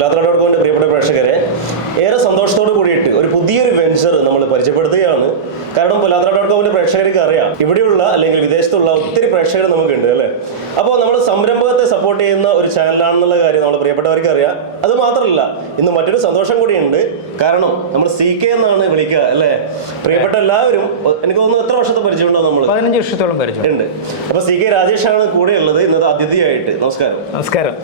പിലാത്ര.comന്റെ പ്രിയപ്പെട്ട പ്രേക്ഷകരെ, ഏറെ സന്തോഷത്തോട് കൂടിയിട്ട് ഒരു പുതിയൊരു വെഞ്ചർ നമ്മൾ പരിചയപ്പെടുത്തുകയാണ്. കാരണം പിലാത്ര.comന്റെ പ്രേക്ഷകർക്ക് അറിയാം, ഇവിടെയുള്ള അല്ലെങ്കിൽ വിദേശത്തുള്ള ഒത്തിരി പ്രേക്ഷകർ നമുക്കുണ്ട് അല്ലേ. അപ്പോൾ നമ്മൾ സംരംഭകത്തെ സപ്പോർട്ട് ചെയ്യുന്ന ഒരു ചാനലാണെന്നുള്ള കാര്യം നമ്മൾ പ്രിയപ്പെട്ടവർക്ക് അറിയാം. അത് മാത്രമല്ല, ഇന്ന് മറ്റൊരു സന്തോഷം കൂടിയുണ്ട്. കാരണം നമ്മൾ CK എന്നാണ് വിളിക്കുക അല്ലേ. പ്രിയപ്പെട്ട എല്ലാവരും, എനിക്ക് തോന്നുന്നു എത്ര വർഷത്തെ പരിചയമുണ്ടോ? നമ്മൾ 15 വർഷത്തോളം പരിചയം ഉണ്ട്. അപ്പോൾ CK രാജേഷാണ് കൂടെ ഉള്ളത് ഇന്നത്തെ അതിഥിയായിട്ട്. നമസ്കാരം. നമസ്കാരം.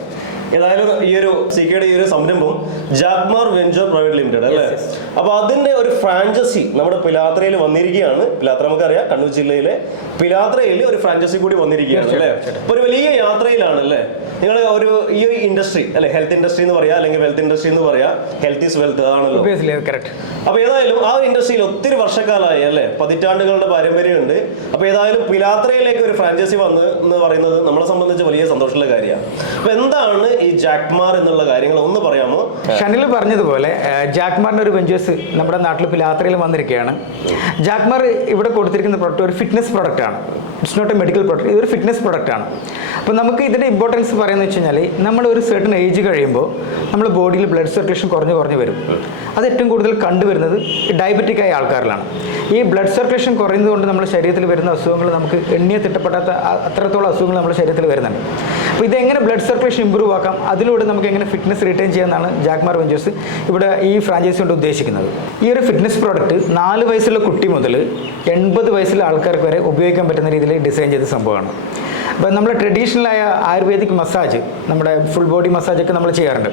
ഏതായാലും ഈ ഒരു CKയുടെ ഈ ഒരു സംരംഭം ജാഗ്മാർ വെഞ്ചർ പ്രൈവറ്റ് ലിമിറ്റഡ് അല്ലേ. അപ്പൊ അതിന്റെ ഒരു ഫ്രാഞ്ചൈസി നമ്മുടെ പിലാത്രയിൽ വന്നിരിക്കുകയാണ്. പിലാത്ര നമുക്കറിയാം, കണ്ണൂർ ജില്ലയിലെ പിലാത്രയിൽ ഒരു ഫ്രാഞ്ചൈസി കൂടി വന്നിരിക്കുകയാണ് അല്ലേ. അപ്പൊ ഒരു വലിയ യാത്രയിലാണ് അല്ലേ നിങ്ങൾ. ഈ ഒരു ഇൻഡസ്ട്രി അല്ലെ, ഹെൽത്ത് ഇൻഡസ്ട്രി എന്ന് പറയാം, അല്ലെങ്കിൽ വെൽത്ത് ഇൻഡസ്ട്രി എന്ന് പറയാം. ഹെൽത്ത് ഈസ് വെൽത്ത് ആണല്ലോ. അപ്പൊ ഏതായാലും ആ ഇൻഡസ്ട്രിയിൽ ഒത്തിരി വർഷക്കാലമായി അല്ലെ, പതിറ്റാണ്ടുകളുടെ പാരമ്പര്യമുണ്ട്. അപ്പൊ ഏതായാലും പിലാത്രയിലേക്ക് ഒരു ഫ്രാഞ്ചൈസി വന്ന് എന്ന് പറയുന്നത് നമ്മളെ സംബന്ധിച്ച് വലിയ സന്തോഷമുള്ള കാര്യമാണ്. അപ്പൊ എന്താണ് ഈ ജാഗ്മാർ എന്നുള്ള കാര്യങ്ങൾ ഒന്ന് പറയാമോ? ഷനിൽ പറഞ്ഞതുപോലെ ജാഗ്മാറിന്റെ ഒരു വെഞ്ചേഴ്സ് നമ്മുടെ നാട്ടിൽ പിലാത്രയിൽ വന്നിരിക്കുകയാണ്. ജാഗ്മാർ ഇവിടെ കൊടുത്തിരിക്കുന്ന പ്രൊഡക്റ്റ് ഒരു ഫിറ്റ്നസ് പ്രൊഡക്റ്റ് ആണ്. It's not a medical product, ഇതൊരു ഫിറ്റ്നസ് പ്രൊഡക്റ്റ് ആണ്. അപ്പോൾ നമുക്ക് ഇതിൻ്റെ ഇമ്പോർട്ടൻസ് പറയുന്നത് വെച്ച് കഴിഞ്ഞാൽ, നമ്മൾ ഒരു സർട്ടൺ ഏജ് കഴിയുമ്പോൾ നമ്മുടെ ബോഡിയിൽ ബ്ലഡ് സർക്കുലേഷൻ കുറഞ്ഞു വരും. അത് ഏറ്റവും കൂടുതൽ കണ്ടുവരുന്നത് ഡയബറ്റിക് ആയ ആൾക്കാരിലാണ്. ഈ ബ്ലഡ് സർക്കുലേഷൻ കുറയുന്നത് കൊണ്ട് നമ്മുടെ ശരീരത്തിൽ വരുന്ന അസുഖങ്ങൾ നമുക്ക് എണ്ണിയ തിട്ടപ്പെടാത്ത അത്രത്തോളം അസുഖങ്ങൾ നമ്മുടെ ശരീരത്തിൽ വരുന്നുണ്ട്. അപ്പോൾ ഇതെങ്ങനെ ബ്ലഡ് സർക്കുലേഷൻ ഇമ്പ്രൂവ് ആക്കാം, അതിലൂടെ നമുക്ക് എങ്ങനെ ഫിറ്റ്നസ് റിട്ടേൺ ചെയ്യാമെന്നാണ് ജാഗ്മാർ വെഞ്ചേഴ്സ് ഇവിടെ ഈ ഫ്രാഞ്ചൈസി കൊണ്ട് ഉദ്ദേശിക്കുന്നത്. ഈ ഒരു ഫിറ്റ്നസ് പ്രോഡക്റ്റ് 4 വയസ്സുള്ള കുട്ടി മുതൽ 80 വയസ്സുള്ള ആൾക്കാർക്ക് വരെ ഉപയോഗിക്കാൻ പറ്റുന്ന രീതിയിൽ ഡിസൈൻ ചെയ്ത സംഭവമാണ്. അപ്പോൾ നമ്മൾ ട്രഡീഷണലായ ആയുർവേദിക് മസാജ്, നമ്മുടെ ഫുൾ ബോഡി മസാജൊക്കെ നമ്മൾ ചെയ്യാറുണ്ട്.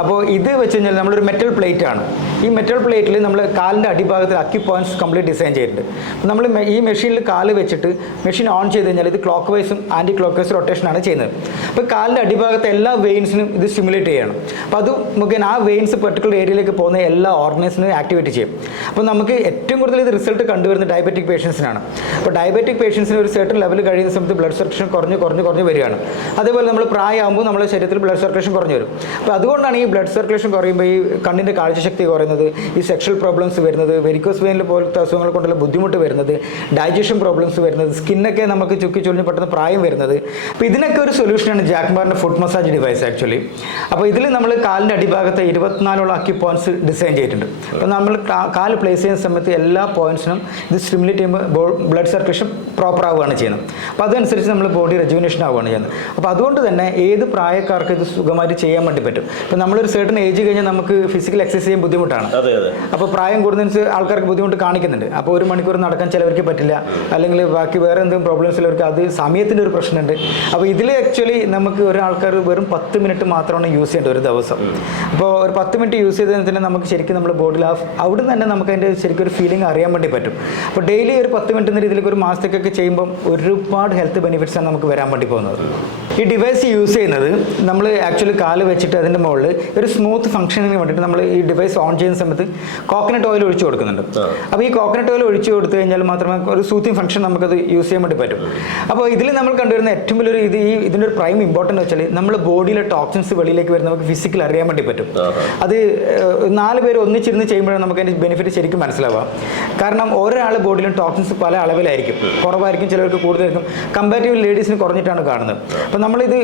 അപ്പോൾ ഇത് വെച്ച് കഴിഞ്ഞാൽ നമ്മളൊരു മെറ്റൽ പ്ലേറ്റ് ആണ്. ഈ മെറ്റൽ പ്ലേറ്റിൽ നമ്മൾ കാലിൻ്റെ അടിഭാഗത്തിൽ അക്കി പോയിന്റ്സ് കംപ്ലീറ്റ് ഡിസൈൻ ചെയ്തിട്ടുണ്ട്. അപ്പോൾ നമ്മൾ ഈ മെഷീനിൽ കാല് വെച്ചിട്ട് മെഷീൻ ഓൺ ചെയ്ത് കഴിഞ്ഞാൽ ഇത് ക്ലോക്ക് വൈസും ആൻറ്റി ക്ലോക്ക് വൈസ് റൊട്ടേഷനാണ് ചെയ്യുന്നത്. അപ്പോൾ കാലിൻ്റെ അടിഭാഗത്തെ എല്ലാ വെയിൻസിനും ഇത് സ്റ്റിമുലേറ്റ് ചെയ്യണം. അപ്പോൾ അത് മുഖേന ആ വെയിൻസ് പെർട്ടിക്കുലർ ഏരിയയിലേക്ക് പോകുന്ന എല്ലാ ഓർഗൻസിനും ആക്ടിവേറ്റ് ചെയ്യും. അപ്പോൾ നമുക്ക് ഏറ്റവും കൂടുതൽ ഇത് റിസൾട്ട് കണ്ടുവരുന്ന ഡയബറ്റിക് പേഷ്യൻസിനാണ്. അപ്പോൾ ഡയബറ്റിക് പേഷ്യൻസിന് ഒരു സർട്ടൺ ലെവൽ കഴിയുന്ന സമയത്ത് ബ്ലഡ് സർക്കുലേഷൻ കുറഞ്ഞ് വരികയാണ്. അതേപോലെ നമ്മൾ പ്രായമാകുമ്പോൾ നമ്മുടെ ശരീരത്തിൽ ബ്ലഡ് സർക്കുലേഷൻ കുറഞ്ഞു വരും. അപ്പോൾ അതുകൊണ്ടാണ് ഈ ബ്ലഡ് സർക്കുലേഷൻ കുറയുമ്പോൾ ഈ കണ്ണിൻ്റെ കാഴ്ചശക്തി കുറയുന്നത്, ഈ സെക്ഷൽ പ്രോബ്ലംസ് വരുന്നത്, വെരിക്കോസ് വെയിൻ പോലത്തെ അസുഖങ്ങൾ കൊണ്ടുള്ള ബുദ്ധിമുട്ട് വരുന്നത്, ഡൈജഷൻ പ്രോബ്ലംസ് വരുന്നത്, സ്കിന്നൊക്കെ നമുക്ക് ചുക്കി ചുളിഞ്ഞ് പെട്ടെന്ന് പ്രായം വരുന്നത്. അപ്പോൾ ഇതിനൊക്കെ ഒരു സൊല്യൂഷനാണ് ജാഗ്മാറിൻ്റെ ഫുഡ് മസാജ് ഡിവൈസ് ആക്ച്വലി. അപ്പോൾ ഇതിൽ നമ്മൾ കാലിൻ്റെ അടിഭാഗത്ത് 24 അക്കി പോയിന്റ്സ് ഡിസൈൻ ചെയ്തിട്ടുണ്ട്. അപ്പോൾ നമ്മൾ കാല് പ്ലേസ് ചെയ്യുന്ന സമയത്ത് എല്ലാ പോയിന്റ്സിനും ഇത് സ്റ്റിമുലേറ്റ് ചെയ്യുമ്പോൾ ബ്ലഡ് സർക്കുലേഷൻ പ്രോപ്പർ ആവുകയാണ് ചെയ്യുന്നത്. അപ്പോൾ അതനുസരിച്ച് നമ്മൾ ബോഡി റെജുവിനേഷൻ ആവുകയാണ് ചെയ്യുന്നത്. അപ്പോൾ അതുകൊണ്ട് തന്നെ ഏത് പ്രായക്കാർക്ക് ഇത് സുഖമായിട്ട് ചെയ്യാൻ വേണ്ടി പറ്റും. ഇപ്പോൾ നമ്മളൊരു സർട്ടൺ ഏജ് കഴിഞ്ഞാൽ നമുക്ക് ഫിസിക്കൽ എക്സസൈസ് ചെയ്യാൻ ബുദ്ധിമുട്ടാണ്. അപ്പോൾ പ്രായം കൂടുന്നതിനനുസരിച്ച് ആൾക്കാർക്ക് ബുദ്ധിമുട്ട് കാണിക്കുന്നുണ്ട്. അപ്പോൾ 1 മണിക്കൂർ നടക്കാൻ ചിലവർക്ക് പറ്റില്ല, അല്ലെങ്കിൽ ബാക്കി വേറെ എന്തെങ്കിലും പ്രോബ്ലംസ് ഉള്ളവർക്ക് അത് സമയത്തിൻ്റെ ഒരു പ്രശ്നമുണ്ട്. അപ്പോൾ ഇതിൽ ആക്ച്വലി നമുക്ക് ഒരാൾക്കാർ വെറും 10 മിനിറ്റ് മാത്രമാണ് യൂസ് ചെയ്യേണ്ടത് ഒരു ദിവസം. അപ്പോൾ ഒരു 10 മിനിറ്റ് യൂസ് ചെയ്തതിന് തന്നെ നമുക്ക് ശരിക്കും നമ്മുടെ ബോഡിയിൽ അവിടെ നിന്ന് തന്നെ നമുക്ക് അതിൻ്റെ ശരിക്കും ഒരു ഫീലിംഗ് അറിയാൻ വേണ്ടി പറ്റും. അപ്പോൾ ഡെയിലി ഒരു 10 മിനിറ്റ് എന്ന രീതിയിലേക്ക് ഒരു മാസത്തേക്കൊക്കെ ചെയ്യുമ്പം ഒരുപാട് ഹെൽത്ത് ബെനിഫിറ്റ്സ് ആണ് നമുക്ക് വരാൻ വേണ്ടി പോകുന്നത്. ഈ ഡിവൈസ് യൂസ് ചെയ്യുന്നത് നമ്മൾ ആക്ച്വലി കാല് വെച്ചിട്ട് അതിൻ്റെ മുകളിൽ ഒരു സ്മൂത്ത് ഫംഗ്ഷനിങ്ങിന് വേണ്ടിയിട്ട് നമ്മൾ ഈ ഡിവൈസ് ഓൺ ചെയ്യുന്ന സമയത്ത് കോക്കനട്ട് ഓയിൽ ഒഴിച്ചു കൊടുക്കുന്നുണ്ട്. അപ്പോൾ ഈ കോക്കനട്ട് ഓയിൽ ഒഴിച്ചു കൊടുത്തു കഴിഞ്ഞാൽ മാത്രമേ ഒരു സൂത്തിങ് ഫംഗ്ഷൻ നമുക്കത് യൂസ് ചെയ്യാൻ വേണ്ടി പറ്റും. അപ്പോൾ ഇതിൽ നമ്മൾ കണ്ടുവരുന്ന ഏറ്റവും വലിയൊരു ഇതിൻ്റെ ഒരു പ്രൈം ഇമ്പോർട്ടൻ്റ് വെച്ചാൽ നമ്മുടെ ബോഡിയിലെ ടോക്സിൻസ് വെളിയിലേക്ക് വരുന്ന നമുക്ക് ഫിസിക്കൽ അറിയാൻ വേണ്ടി പറ്റും. അത് 4 പേര് ഒന്നിച്ചിരുന്ന് ചെയ്യുമ്പോഴാണ് നമുക്ക് അതിൻ്റെ ബെനിഫിറ്റ് ശരിക്കും മനസ്സിലാവുക. കാരണം ഒരാളുടെ ബോഡിയിലും ടോക്സിൻസ് പല അളവിലായിരിക്കും, കുറവായിരിക്കും, ചിലർക്ക് കൂടുതലായിരിക്കും. കമ്പാരിറ്റീവ് ലേഡീസിന് കുറഞ്ഞിട്ടാണ് കാണുന്നത്. അപ്പോൾ നമ്മളിത്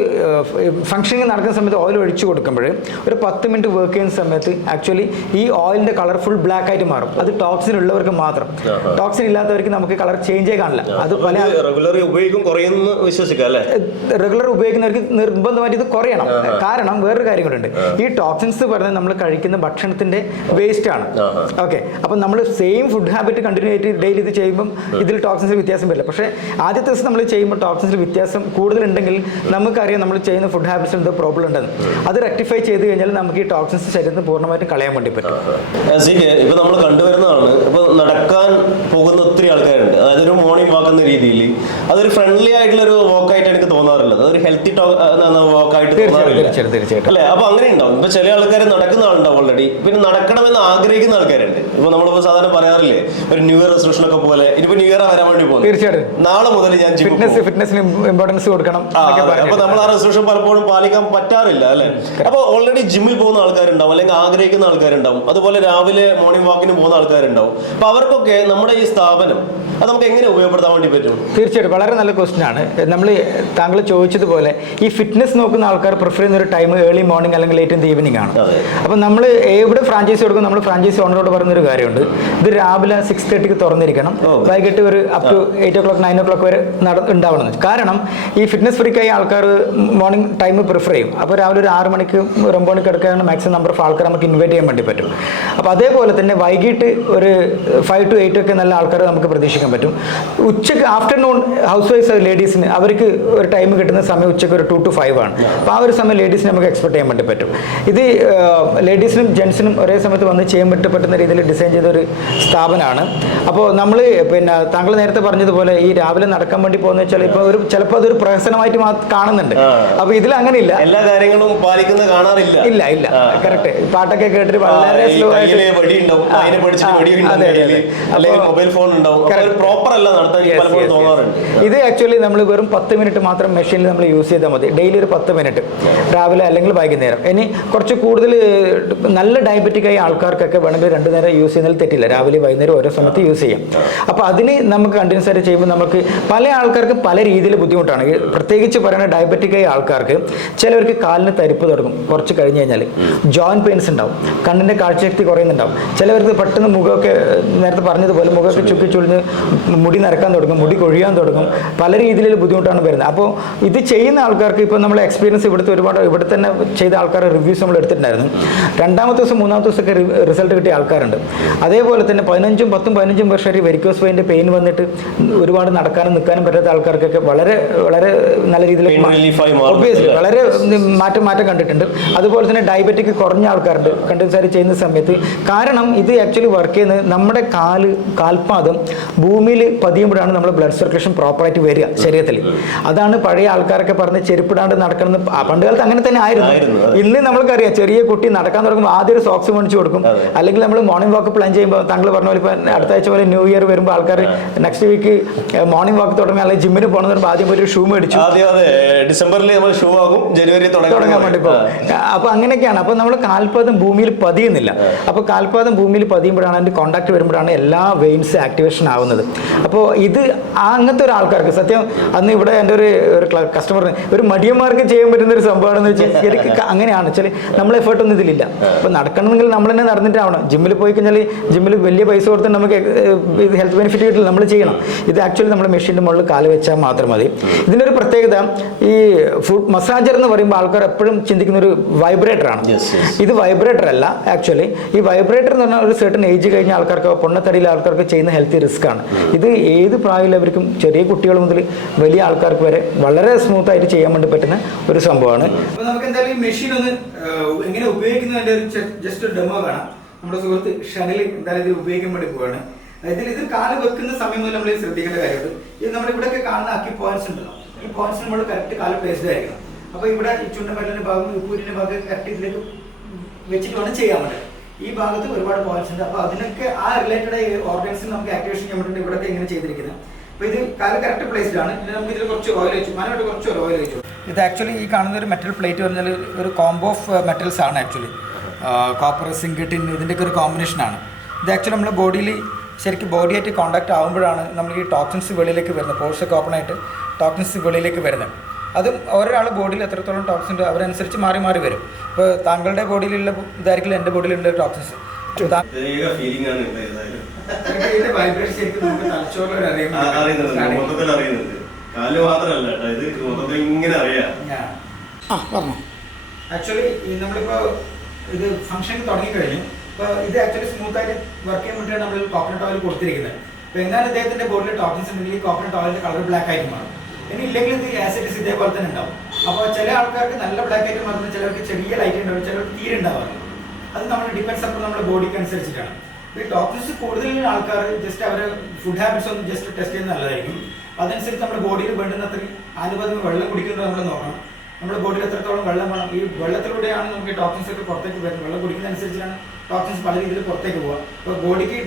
ഫംഗ്ഷനിങ് നടക്കുന്ന സമയത്ത് ഓയിൽ ഒഴിച്ചു കൊടുക്കുമ്പോൾ ഒരു 10 മിനിറ്റ് വർക്ക് ചെയ്യുന്ന സമയത്ത് ആക്ച്വലി ഈ ഓയിലിൻ്റെ കളർ ഫുൾ ബ്ലാക്ക് ആയിട്ട് മാറും. അത് ടോക്സിൻ ഉള്ളവർക്ക് മാത്രം, ടോക്സിൻ ഇല്ലാത്തവർക്ക് നമുക്ക് കളർ ചേഞ്ചേ കാണില്ല. അത് പല റെഗുലർ ഉപയോഗിക്കുന്നവർക്ക് നിർബന്ധമായിട്ട് ഇത് കുറയണം. കാരണം വേറൊരു കാര്യം കൂടെ ഉണ്ട്. ഈ ടോക്സിൻസ് പറഞ്ഞാൽ നമ്മൾ കഴിക്കുന്ന ഭക്ഷണത്തിൻ്റെ വേസ്റ്റ് ആണ്. ഓക്കെ, അപ്പം നമ്മൾ സെയിം ഫുഡ് ഹാബിറ്റ് കണ്ടിന്യൂ ആയിട്ട് ഡെയിലി ഇത് ചെയ്യുമ്പം ഇതിൽ ടോക്സിൻസിൽ വ്യത്യാസം വരില്ല. പക്ഷേ ആദ്യത്തെ ദിവസം നമ്മൾ ചെയ്യുമ്പോൾ ടോക്സിൻസിൽ വ്യത്യാസം കൂടുതലുണ്ടെങ്കിൽ നമുക്കറിയാം നമ്മൾ ചെയ്യുന്ന ഫുഡ് ഹാബിറ്റ്സിൽ എന്തോ പ്രോബ്ലം ഉണ്ടെന്ന്. അത് റെക്ടിഫൈ ചെയ്ത് കഴിഞ്ഞാൽ നമുക്ക് ഈ ടോക്സിൻസ് ശരീരത്തിൽ പൂർണ്ണമായിട്ടും കളയാൻ വേണ്ടി പറ്റും. ഇപ്പൊ നമ്മൾ കണ്ടുവരുന്നതാണ്, ഇപ്പൊ നടക്കാൻ പോകുന്ന ഒത്തിരി ആൾക്കാരുണ്ട്. അതായത് ഒരു മോർണിംഗ് വാക്ക് എന്ന രീതിയിൽ അതൊരു ഫ്രണ്ട്ലി ആയിട്ടുള്ള ഒരു വാക്കായിട്ട് എനിക്ക് തോന്നാറില്ല. അതൊരു ഹെൽത്തി വാക്കായിട്ട് തീർച്ചയായിട്ടും അല്ലേ. അപ്പൊ അങ്ങനെ ഉണ്ടാവും. ഇപ്പൊ ചില ആൾക്കാർ നടക്കുന്ന ആളുണ്ടാവും ഓൾറെഡി, പിന്നെ നടക്കണമെന്ന് ആഗ്രഹിക്കുന്ന ആൾക്കാരുണ്ട്. ഇപ്പൊ നമ്മളിപ്പോ സാധാരണ പറയാറില്ലേ, ഒരു ന്യൂ ഇയർ റെസൊല്യൂഷൻ ഒക്കെ പോലെ ഇനിയിപ്പോ ന്യൂ ഇയർ വരാൻ വേണ്ടി പോകും, തീർച്ചയായിട്ടും നാളെ മുതൽ ഞാൻ ഫിറ്റ്നസിന് ഇമ്പോർട്ടൻസ് കൊടുക്കണം എന്നൊക്കെ അപ്പൊ പറഞ്ഞു. നമ്മൾ ആ റെസ്ട്രിക്ഷൻ പലപ്പോഴും പാലിക്കാൻ പറ്റാറില്ല അല്ലെ. അപ്പൊ ഓൾറെഡി ജിമ്മിൽ പോകുന്ന ആൾക്കാരുണ്ടാവും, അല്ലെങ്കിൽ ആഗ്രഹിക്കുന്ന ആൾക്കാരുണ്ടാവും, അതുപോലെ രാവിലെ മോർണിംഗ് വാക്കിന് പോകുന്ന ആൾക്കാരുണ്ടാവും. അപ്പൊ അവർക്കൊക്കെ നമ്മുടെ ഈ സ്ഥാപനം അത് നമുക്ക് എങ്ങനെ ഉപയോഗപ്പെടുത്താൻ വേണ്ടി പറ്റും? തീർച്ചയായിട്ടും വളരെ നല്ല ക്വസ്റ്റ്യൻ ആണ്. നമ്മൾ താങ്കൾ ചോദിച്ചതുപോലെ ഈ ഫിറ്റ്നസ് നോക്കുന്ന ആൾക്കാർ പ്രിഫർ ചെയ്യുന്ന ഒരു ടൈം ഏർലി മോർണിംഗ് അല്ലെങ്കിൽ ലേറ്റ് ഇൻ ദി ഈവനിങ് ആണ്. അപ്പം നമ്മൾ എവിടെ ഫ്രാഞ്ചൈസി കൊടുക്കും, നമ്മൾ ഫ്രാഞ്ചൈസി ഓണറോട് പറഞ്ഞൊരു കാര്യമുണ്ട്, ഇത് രാവിലെ 6:30 തുറന്നിരിക്കണം, വൈകിട്ട് ഒരു അപ് ടു 8 o'clock 9 o'clock വരെ ഉണ്ടാവണം. കാരണം ഈ ഫിറ്റ്നസ് ഫ്രീക്കായി ആൾക്കാർ മോർണിംഗ് ടൈം പ്രിഫർ ചെയ്യും. അപ്പോൾ രാവിലെ ഒരു 6 മണിക്ക് 9 മണിക്ക് എടുക്കുകയാണ് മാക്സിമം നമ്പർ ഓഫ് ആൾക്കാർ നമുക്ക് ഇൻവൈറ്റ് ചെയ്യാൻ വേണ്ടി പറ്റും. അപ്പോൾ അതേപോലെ തന്നെ വൈകിട്ട് ഒരു 5 to 8 ഒക്കെ നല്ല ആൾക്കാർ നമുക്ക് പ്രതീക്ഷിക്കാൻ പറ്റും. ഉച്ചക്ക് ആഫ്റ്റർനൂൺ ഹൗസ് വൈഫ് ലേഡീസിന് അവർക്ക് ഒരു ടൈം കിട്ടുന്ന സമയം ഉച്ചയ്ക്ക് ഒരു 2 to 5 ആണ്. അപ്പോൾ ആ ഒരു സമയം ലേഡീസിന് നമുക്ക് എക്സ്പെക്ട് ചെയ്യാൻ വേണ്ടി പറ്റും. ഇത് ലേഡീസിനും ജെൻസിനും ഒരേ സമയത്ത് വന്ന് ചെയ്യാൻ പറ്റുന്ന രീതിയിൽ ഡിസൈൻ ചെയ്തൊരു സ്ഥാപനമാണ്. അപ്പോൾ നമ്മൾ പിന്നെ താങ്കൾ നേരത്തെ പറഞ്ഞതുപോലെ ഈ രാവിലെ നടക്കാൻ വേണ്ടി പോകുന്ന വെച്ചാൽ ഇപ്പോൾ ചിലപ്പോൾ അതൊരു പ്രഹസനമായിട്ട് കാണുന്നുണ്ട്. അപ്പോൾ ഇതിൽ അങ്ങനെയില്ല, എല്ലാ കാര്യങ്ങളും പാലിക്കുന്ന കാണാറില്ല. ഇല്ല ഇല്ല, കറക്റ്റ്. പാട്ടൊക്കെ കേട്ടിട്ട് വളരെ സ്ലോ ആയിട്ട് മൊബൈൽ ഫോൺ ഉണ്ടാവും. ഇത് ആക്ച്വലി നമ്മൾ വെറും 10 മിനിറ്റ് മാത്രം മെഷീനിൽ നമ്മൾ യൂസ് ചെയ്താൽ മതി. ഡെയിലി ഒരു 10 മിനിറ്റ് രാവിലെ അല്ലെങ്കിൽ വൈകുന്നേരം. ഇനി കുറച്ച് കൂടുതൽ നല്ല ഡയബറ്റിക് ആയ ആൾക്കാർക്കൊക്കെ വേണമെങ്കിൽ 2 നേരം യൂസ് ചെയ്യുന്നതിൽ തെറ്റില്ല. രാവിലെ വൈകുന്നേരം ഓരോ സമയത്ത് യൂസ് ചെയ്യാം. അപ്പോൾ അതിന് നമുക്ക് കണ്ടിന്യൂസ് ആയിട്ട് ചെയ്യുമ്പോൾ നമുക്ക് പല ആൾക്കാർക്ക് പല രീതിയിൽ ബുദ്ധിമുട്ടാണ്. പ്രത്യേകിച്ച് പറയുന്ന ഡയബറ്റിക് ആയ ആൾക്കാർക്ക് ചിലവർക്ക് കാലിന് തരിപ്പ് തുടങ്ങും, കുറച്ച് കഴിഞ്ഞ് കഴിഞ്ഞാൽ ജോയിൻറ്റ് പെയിൻസ് ഉണ്ടാവും, കണ്ണിൻ്റെ കാഴ്ചശക്തി കുറയുന്നുണ്ടാവും. ചിലവർക്ക് പെട്ടെന്ന് മുഖമൊക്കെ നേരത്തെ പറഞ്ഞതുപോലെ മുഖമൊക്കെ ചുക്കി ചുളിഞ്ഞ് മുടി നരക്കാൻ തുടങ്ങും, മുടി കൊഴിയാൻ തുടങ്ങും. പല രീതിയിലുള്ള ബുദ്ധിമുട്ടാണ് വരുന്നത്. അപ്പോൾ ഇത് ചെയ്യുന്ന ആൾക്കാർക്ക് ഇപ്പോൾ നമ്മൾ എക്സ്പീരിയൻസ് ഇവിടെ തന്നെ ചെയ്ത ആൾക്കാരുടെ റിവ്യൂസ് നമ്മൾ എടുത്തിട്ടുണ്ടായിരുന്നു. 2ാമത്തെ ദിവസം 3ാമത്തെ ദിവസമൊക്കെ റിസൾട്ട് കിട്ടിയ ആൾക്കാരുണ്ട്. അതേപോലെ തന്നെ 10-15 വർഷമായിട്ട് വെരിക്കോസ് വെയിൻ്റെ പെയിൻ വന്നിട്ട് ഒരുപാട് നടക്കാനും നിൽക്കാനും പറ്റാത്ത ആൾക്കാർക്കൊക്കെ വളരെ വളരെ നല്ല രീതിയിൽ ഒബ്വിയസ്ലി വളരെ മാറ്റം കണ്ടിട്ടുണ്ട്. അതുപോലെ തന്നെ ഡയബറ്റിക് കുറഞ്ഞ ആൾക്കാരുണ്ട് കണ്ടിന്യൂസ് ആയിട്ട് ചെയ്യുന്ന സമയത്ത്. കാരണം ഇത് ആക്ച്വലി വർക്ക് ചെയ്യുന്നത് നമ്മുടെ കാൽപാദം ഭൂമിയിൽ പതിയുമ്പോഴാണ് നമ്മുടെ ബ്ലഡ് സർക്കുലേഷൻ പ്രോപ്പറായിട്ട് വരിക ശരീരത്തിൽ. അതാണ് പഴയ ആൾക്കാരൊക്കെ പറഞ്ഞ് ചെരുപ്പിടാണ്ട് നടക്കണം. പണ്ട് കാലത്ത് അങ്ങനെ തന്നെ ആയിരുന്നു. ഇന്ന് നമ്മൾക്കറിയാം, ചെറിയ കുട്ടി നടക്കാൻ തുടങ്ങുമ്പോൾ ആദ്യം ഒരു സോക്സ് മേടിച്ചു കൊടുക്കും. അല്ലെങ്കിൽ നമ്മൾ മോർണിംഗ് വാക്ക് പ്ലാൻ ചെയ്യുമ്പോൾ താങ്കൾ പറഞ്ഞ പോലെ ഇപ്പം അടുത്ത ആഴ്ച പോലെ ന്യൂ ഇയർ വരുമ്പോൾ ആൾക്കാർ നെക്സ്റ്റ് വീക്ക് മോർണിംഗ് വാക്ക് തുടങ്ങി അല്ലെങ്കിൽ ജിമ്മിന് പോകണമെന്ന് ആദ്യം ഒരു ഷൂ മേടിച്ചു. ഡിസംബറിൽ നമ്മൾ ഷൂ ആകും, ജനുവരി തുടങ്ങാൻ വേണ്ടി പോകും. അപ്പോൾ അങ്ങനെയൊക്കെയാണ്. അപ്പോൾ നമ്മൾ കാൽപാദം ഭൂമിയിൽ പതിയുന്നില്ല. അപ്പോൾ കാൽപാദം ഭൂമിയിൽ പതിയുമ്പോഴാണ് അതിൻ്റെ കോണ്ടാക്ട് വരുമ്പോഴാണ് എല്ലാ വെയിൻസ് ആക്ടിവേഷൻ ആവുന്നത്. അപ്പോൾ ഇത് അങ്ങനത്തെ ഒരു ആൾക്കാർക്ക് സത്യം അന്ന് ഇവിടെ എൻ്റെ ഒരു കസ്റ്റമറിന് ഒരു മടിയന്മാർക്ക് ചെയ്യാൻ പറ്റുന്ന ഒരു സംഭവമാണെന്ന് വെച്ചാൽ ശരിക്കും അങ്ങനെയാണ് വെച്ചാൽ നമ്മൾ എഫേർട്ടൊന്നും ഇതിലില്ല. അപ്പോൾ നടക്കണമെങ്കിൽ നമ്മൾ തന്നെ നടന്നിട്ടാവണം. ജിമ്മിൽ പോയി കഴിഞ്ഞാൽ ജിമ്മിൽ വലിയ പൈസ കൊടുത്ത് നമുക്ക് ഇത് ഹെൽത്ത് ബെനിഫിറ്റ് കിട്ടില്ല, നമ്മൾ ചെയ്യണം. ഇത് ആക്ച്വലി നമ്മുടെ മെഷീൻ്റെ മുകളിൽ കാല് വെച്ചാൽ മാത്രം മതി. ഇതിൻ്റെ ഒരു പ്രത്യേകത, ഈ ഫുഡ് മസാജർ എന്ന് പറയുമ്പോൾ ആൾക്കാർ എപ്പോഴും ചിന്തിക്കുന്ന ഒരു വൈബ്രേറ്ററാണ്. ഇത് വൈബ്രേറ്റർ അല്ല. ആക്ച്വലി ഈ വൈബ്രേറ്റർ എന്ന് പറഞ്ഞാൽ ഒരു സെർട്ടൺ ഏജ് കഴിഞ്ഞ ആൾക്കാർക്ക്, പൊണ്ണത്തടിയിലെ ആൾക്കാർക്ക് ചെയ്യുന്ന ഹെൽത്തി റിസ്ക് ആണ്. ഇത് ഏത് പ്രായമുള്ളവർക്കും ചെറിയ കുട്ടികൾ മുതൽ വലിയ ആൾക്കാർക്ക് വരെ വളരെ സ്മൂത്ത് ആയിട്ട് ചെയ്യാൻ വേണ്ടി പറ്റുന്ന ഒരു സംഭവമാണ്. അപ്പോൾ നമുക്ക് എന്തായാലും ഈ മെഷീൻ ഒന്ന് എങ്ങനെ ഉപയോഗിക്കുന്നതിൻ്റെ ഒരു ജസ്റ്റ് ഒരു ഡെമോ കാണാം. നമ്മുടെ സുഹൃത്ത് ഷനിൽ എന്തായാലും ഇത് ഉപയോഗിക്കാൻ വേണ്ടി പോവാണ്. ഇത് കാല് വെക്കുന്ന സമയം മുതൽ നമ്മൾ ശ്രദ്ധിക്കേണ്ട കാര്യമുണ്ട്. ഇത് നമ്മൾ ഇവിടെയൊക്കെ കാണുന്ന അക്കി പോയിന്റ്സ് ഉണ്ടല്ലോ, ഈ പോയിന്റ്സ് നമ്മൾ കറക്റ്റ് കാല് പ്ലേസ്ഡ് ആയിരിക്കണം. അപ്പോൾ ഇവിടെ ഈ ചുണ്ടമരലിന്റെ ഭാഗം ഉപ്പൂരിന്റെ ഭാഗം കറക്റ്റ് ഇതിലേക്ക് വെച്ചിട്ട് വേണം ചെയ്യാൻ വേണ്ടി. ഈ ഭാഗത്ത് ഒരുപാട് പോയിന്റ്സ് ഉണ്ട്. അപ്പോൾ അതിനൊക്കെ ആ റിലേറ്റഡ് ഓർഗൻസിന് നമുക്ക് ആക്ടിവേഷൻ ചെയ്യാൻ വേണ്ടിയിട്ട് ഇവിടെയൊക്കെ ഇങ്ങനെ ചെയ്തിരിക്കുന്നത്. അപ്പോൾ ഇത് കാല് കറക്റ്റ് പ്ലേസ്ഡ് ആണ്. ഇനി നമുക്ക് ഇതിൽ കുറച്ച് ഓയിൽ വെച്ചു, മനോട്ട് കുറച്ച് ഓയിൽ വെച്ചു. ഇത് ആക്ച്വലി ഈ കാണുന്ന ഒരു മെറ്റൽ പ്ലേറ്റ് പറഞ്ഞാൽ ഒരു കോംബോ ഓഫ് മെറ്റൽസ് ആണ്. ആക്ച്വലി കോപ്പർ, സിങ്ക്, ടിൻ ഇതിൻ്റെയൊക്കെ ഒരു കോമ്പിനേഷനാണ്. ഇത് ആക്ച്വലി നമ്മുടെ ബോഡിയിൽ ശരിക്കും ബോഡിയായിട്ട് കോൺടാക്ട് ആകുമ്പോഴാണ് നമ്മൾ ഈ ടോക്സിൻസ് വെളിയിലേക്ക് വരുന്നത്. പോഴ്സൊക്കെ ഓപ്പൺ ആയിട്ട് ടോക്സിൻസ് വെളിയിലേക്ക് വരുന്നത്. അതും ഒരാൾ ബോഡിയിൽ എത്രത്തോളം ടോക്സിൻ ഉണ്ട് അവരനുസരിച്ച് മാറി മാറി വരും. ഇപ്പോൾ താങ്കളുടെ ബോഡിയിലുള്ള ഇതായിരിക്കില്ല എൻ്റെ ബോഡിയിലുള്ള ടോക്സിൻസ്. ആക്ച്വലി നമ്മളിപ്പോൾ ഇത് ഫംഗ്ഷൻ തുടങ്ങിക്കഴിഞ്ഞു. അപ്പോൾ ഇത് ആക്ച്വലി സ്മൂത്ത് ആയിട്ട് വർക്ക് ചെയ്യാൻ വേണ്ടിയാണ് നമ്മൾ കോക്കനട്ട് ഓയിൽ കൊടുത്തിരിക്കുന്നത്. അപ്പോൾ എന്നാൽ ഇദ്ദേഹത്തിൻ്റെ ബോഡിയിൽ ടോക്സിൻസ് ഉണ്ടെങ്കിൽ ഈ കോക്കനട്ട് ഓയിലിൻ്റെ കളർ ബ്ലാക്ക് ആയിട്ട് മാറും. ഇനി ഇല്ലെങ്കിൽ ഇത് ആസിഡ്സ് ഇതേപോലെ തന്നെ ഉണ്ടാവും. അപ്പോൾ ചില ആൾക്കാർക്ക് നല്ല ബ്ലാക്ക് ആയിട്ട് മാറുന്നത്, ചിലർക്ക് ചെറിയ ലൈറ്റ് ഉണ്ടാവും, ചിലർക്ക് തീരെ ഉണ്ടാവാറ്. അത് നമ്മൾ ഡിപ്പെൻഡ്സ് അപ്പോൾ നമ്മുടെ ബോഡിക്ക് അനുസരിച്ചിട്ടാണ്. ഈ ടോക്സിൻസ് കൂടുതലുള്ള ആൾക്കാർ ജസ്റ്റ് അവരെ ഫുഡ് ഹാബിറ്റ്സ് ഒന്ന് ജസ്റ്റ് ടെസ്റ്റ് ചെയ്യുന്നത് നല്ലതായിരിക്കും. അതനുസരിച്ച് നമ്മുടെ ബോഡിയിൽ വേണ്ടുന്ന അത്രയും ആനുപാതികം വെള്ളം കുടിക്കുന്നത് നമ്മൾ നോക്കണം. നമ്മുടെ ബോഡിയിൽ എത്രത്തോളം വെള്ളം വേണം. ഈ വെള്ളത്തിലൂടെയാണ് നമുക്ക് ടോക്സിൻസ് ഒക്കെ പുറത്തേക്ക് വരുന്നത്. വെള്ളം കുടിക്കുന്നതനുസരിച്ചാണ് ടോക്സിൻസ് പല രീതിയിൽ പുറത്തേക്ക് പോവുക. അപ്പോൾ ബോഡിക്ക്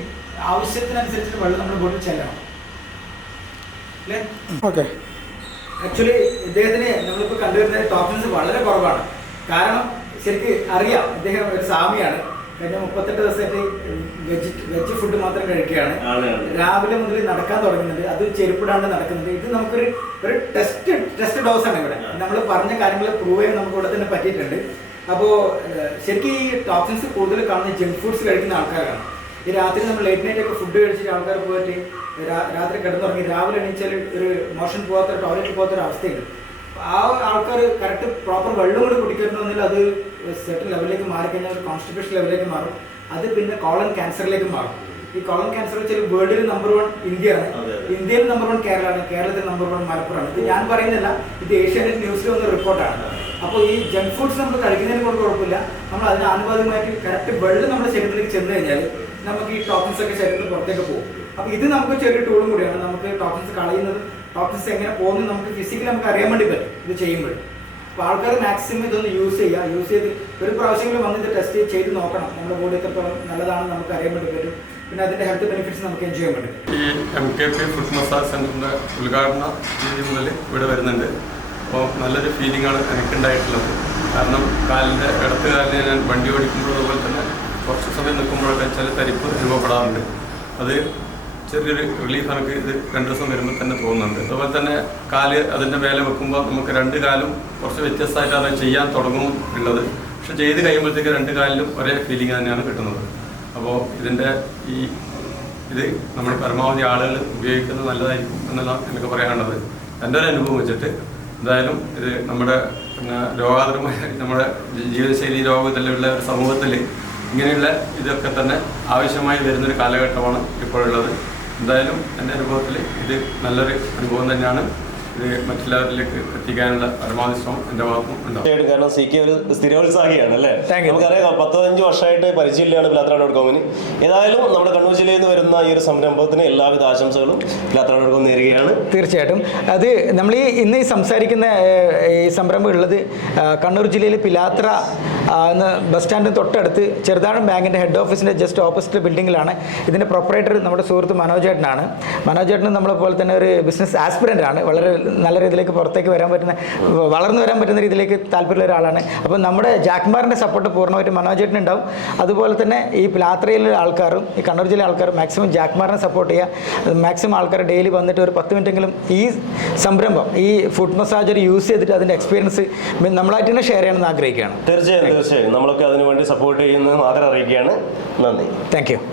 ആവശ്യത്തിനനുസരിച്ച് വെള്ളം നമ്മുടെ ബോഡിയിൽ ചെല്ലണം അല്ലേ. ഓക്കെ, ആക്ച്വലി ഇദ്ദേഹത്തിന് നമ്മളിപ്പോൾ കണ്ടുവരുന്ന ടോക്സിൻസ് വളരെ കുറവാണ്. കാരണം ശരിക്കും അറിയാം, ഇദ്ദേഹം ഒരു സാമിയാണ്. കഴിഞ്ഞ 38 ദിവസമായിട്ട് വെജ് ഫുഡ് മാത്രം കഴിക്കുകയാണ്. രാവിലെ മുതൽ നടക്കാൻ തുടങ്ങുന്നുണ്ട്, അത് ചെരുപ്പിടാണ്ട് നടക്കുന്നുണ്ട്. ഇത് നമുക്കൊരു ടെസ്റ്റ് ഡോസാണ് ഇവിടെ. നമ്മൾ പറഞ്ഞ കാര്യങ്ങൾ പ്രൂവ് ചെയ്യാൻ നമുക്ക് ഇവിടെ തന്നെ പറ്റിയിട്ടുണ്ട്. അപ്പോൾ ശരിക്കും ഈ ടോക്സിൻസ് കൂടുതൽ കാണുന്ന ജങ്ക് ഫുഡ്സ് കഴിക്കുന്ന ആൾക്കാരാണ്. ഈ രാത്രി നമ്മൾ ലേറ്റ് നൈറ്റ് ഒക്കെ ഫുഡ് കഴിച്ചിട്ട് ആൾക്കാർ പോയിട്ട് രാത്രി കിടന്നുറങ്ങി രാവിലെ എണീച്ചാൽ ഒരു മോഷൻ പോകാത്ത ടോയ്ലറ്റിൽ പോകാത്തൊരു അവസ്ഥയുണ്ട്. ആ ആൾക്കാർ കറക്റ്റ് പ്രോപ്പർ വെള്ളം കൂടി കുടിക്കണമെന്നില്ല, അത് സെർട്ടൻ ലെവലിലേക്ക് മാറിക്കഴിഞ്ഞാൽ ഒരു കോൺസ്റ്റിപ്പേഷൻ ലെവലിലേക്ക് മാറും. അത് പിന്നെ കോളൻ ക്യാൻസറിലേക്ക് മാറും. ഈ കോളൻ ക്യാൻസർ വെച്ചാൽ വേൾഡിൽ നമ്പർ 1 ഇന്ത്യയാണ്, ഇന്ത്യയിൽ നമ്പർ 1 കേരളമാണ്, കേരളത്തിൽ നമ്പർ 1 മലപ്പുറമാണ്. ഇത് ഞാൻ പറയുന്നില്ല, ഇത് ഏഷ്യാനെറ്റ് ന്യൂസിൽ വന്ന റിപ്പോർട്ടാണ്. അപ്പോൾ ഈ ജങ്ക് ഫുഡ്സ് നമ്മൾ കഴിക്കുന്നതിന് കൊണ്ട് കുഴപ്പമില്ല, നമ്മൾ അതിന് ആനുപാതികമായിട്ട് കറക്റ്റ് വെള്ളം നമ്മുടെ ശരീരത്തിലേക്ക് ചെന്ന് കഴിഞ്ഞാൽ നമുക്ക് ഈ ടോക്സിൻസ് ഒക്കെ ശരീരത്തിൽ പുറത്തേക്ക് പോകും. അപ്പോൾ ഇത് നമുക്ക് ചെറിയ ടൂളും കൂടിയാണ്. നമുക്ക് ടോക്സിൻസ് കളയുന്നത്, ടോക്സിൻസ് എങ്ങനെ പോകുന്നത് നമുക്ക് ഫിസിക്കലി നമുക്ക് അറിയാൻ വേണ്ടി പറ്റും ഇത് ചെയ്യുമ്പോൾ. അപ്പോൾ ആൾക്കാർ മാക്സിമം ഇതൊന്ന് യൂസ് ചെയ്ത് ഒരു പ്രാവശ്യമെങ്കിലും വന്ന് ഇത് ടെസ്റ്റ് ചെയ്ത് നോക്കണം. നമ്മുടെ ബോഡി എത്രത്തോളം നല്ലതാണെന്ന് നമുക്ക് അറിയാൻ വേണ്ടി പറ്റും. പിന്നെ അതിൻ്റെ ഹെൽത്ത് ബെനിഫിറ്റ്സ് നമുക്ക് എൻജോയ് ചെയ്യാൻ പറ്റും. ഈ MKP ഫുഡ് മസാജ് സെൻ്ററിൻ്റെ ഉദ്ഘാടന തീയതി മുതൽ ഇവിടെ വരുന്നുണ്ട്. അപ്പോൾ നല്ലൊരു ഫീലിംഗാണ് എനിക്കുണ്ടായിട്ടുള്ളത്. കാരണം കാലിൻ്റെ ഇടത്ത് കാലിന് ഞാൻ വണ്ടി ഓടിക്കുമ്പോഴും അതുപോലെ തന്നെ കുറച്ച് സമയം നിൽക്കുമ്പോഴൊക്കെ ചില തരിപ്പ് അനുഭവപ്പെടാറുണ്ട്. അത് ചെറിയൊരു റിലീഫ് എനിക്ക് ഇത് 2 ദിവസം വരുമ്പോൾ തന്നെ തോന്നുന്നുണ്ട്. അതുപോലെ തന്നെ കാല് അതിൻ്റെ മേലെ വെക്കുമ്പോൾ നമുക്ക് 2 കാലും കുറച്ച് വ്യത്യസ്തമായിട്ട് അത് ചെയ്യാൻ തുടങ്ങും ഉള്ളത്. പക്ഷെ ചെയ്ത് കഴിയുമ്പോഴത്തേക്ക് 2 കാലിലും ഒരേ ഫീലിംഗ് തന്നെയാണ് കിട്ടുന്നത്. അപ്പോൾ ഇത് നമ്മൾ പരമാവധി ആളുകൾ ഉപയോഗിക്കുന്നത് നല്ലതായിരിക്കും എന്നാണ് എനിക്ക് പറയാനുള്ളത്. എൻ്റെ ഒരു അനുഭവം വെച്ചിട്ട് എന്തായാലും ഇത് നമ്മുടെ രോഗാതുരമായ നമ്മുടെ ജീവിതശൈലി രോഗത്തിലുള്ള ഒരു സമൂഹത്തിൽ ഇങ്ങനെയുള്ള ഇതൊക്കെ തന്നെ ആവശ്യമായി വരുന്നൊരു കാലഘട്ടമാണ് ഇപ്പോഴുള്ളത്. എന്തായാലും എൻ്റെ അനുഭവത്തിൽ ഇത് നല്ലൊരു അനുഭവം തന്നെയാണ്. ഇത് മറ്റുള്ളവരിലേക്ക് എത്തിക്കാനുള്ള പരമാവധി ശ്രമം എൻ്റെ ഭാഗത്തും ഉണ്ടാവും. കാരണം CK ഒരു സ്ഥിരോത്സാഹിയാണ് അല്ലേ? Thank you. നമുക്കറിയാം 15 വർഷമായിട്ട് പരിചയമില്ലാണ് pilathra.com. ഏതായാലും നമ്മുടെ കണ്ണൂർ ജില്ലയിൽ നിന്ന് വരുന്ന ഈ ഒരു സംരംഭത്തിന് എല്ലാവിധ ആശംസകളും pilathra.com നേരുകയാണ്. തീർച്ചയായിട്ടും അത് നമ്മൾ ഇന്ന് ഈ സംസാരിക്കുന്ന ഈ സംരംഭം ഉള്ളത് കണ്ണൂർ ജില്ലയിൽ പിലാത്ര എന്ന ബസ് സ്റ്റാൻഡിന് തൊട്ടടുത്ത് ചെറുതാഴം ബാങ്കിൻ്റെ ഹെഡ് ഓഫീസിൻ്റെ ജസ്റ്റ് ഓപ്പോസിറ്റ് ബിൽഡിങ്ങിലാണ്. ഇതിൻ്റെ പ്രൊപ്പറേറ്റർ നമ്മുടെ സുഹൃത്ത് മനോജേട്ടനാണ്. മനോജേട്ടൻ നമ്മളെ പോലെ തന്നെ ഒരു ബിസിനസ് ആസ്പിറൻ്റ് ആണ്. വളരെ നല്ല രീതിയിലേക്ക് പുറത്തേക്ക് വളർന്നു വരാൻ പറ്റുന്ന രീതിയിലേക്ക് താല്പര്യമുള്ള ഒരാളാണ്. അപ്പോൾ നമ്മുടെ ജാക്മാറിൻ്റെ സപ്പോർട്ട് പൂർണ്ണമായിട്ടും മനോജേട്ടൻ ഉണ്ടാവും. അതുപോലെ തന്നെ ഈ പിലാത്രയിലെ ആൾക്കാരും ഈ കണ്ണൂർ ജില്ലയിലെ ആൾക്കാരും മാക്സിമം ജാക്മാറിനെ സപ്പോർട്ട് ചെയ്യുക. മാക്സിമം ആൾക്കാർ ഡെയിലി വന്നിട്ട് ഒരു 10 മിനിറ്റെങ്കിലും ഈ സംരംഭം ഈ ഫുഡ് മസാജർ യൂസ് ചെയ്തിട്ട് അതിൻ്റെ എക്സ്പീരിയൻസ് നമ്മളായിട്ട് തന്നെ ഷെയർ ചെയ്യണമെന്ന് ആഗ്രഹിക്കുകയാണ്. തീർച്ചയായും നമ്മളൊക്കെ അതിനുവേണ്ടി സപ്പോർട്ട് ചെയ്യുന്നത് മാത്രം അറിയിക്കുകയാണ്. നന്ദി. Thank you.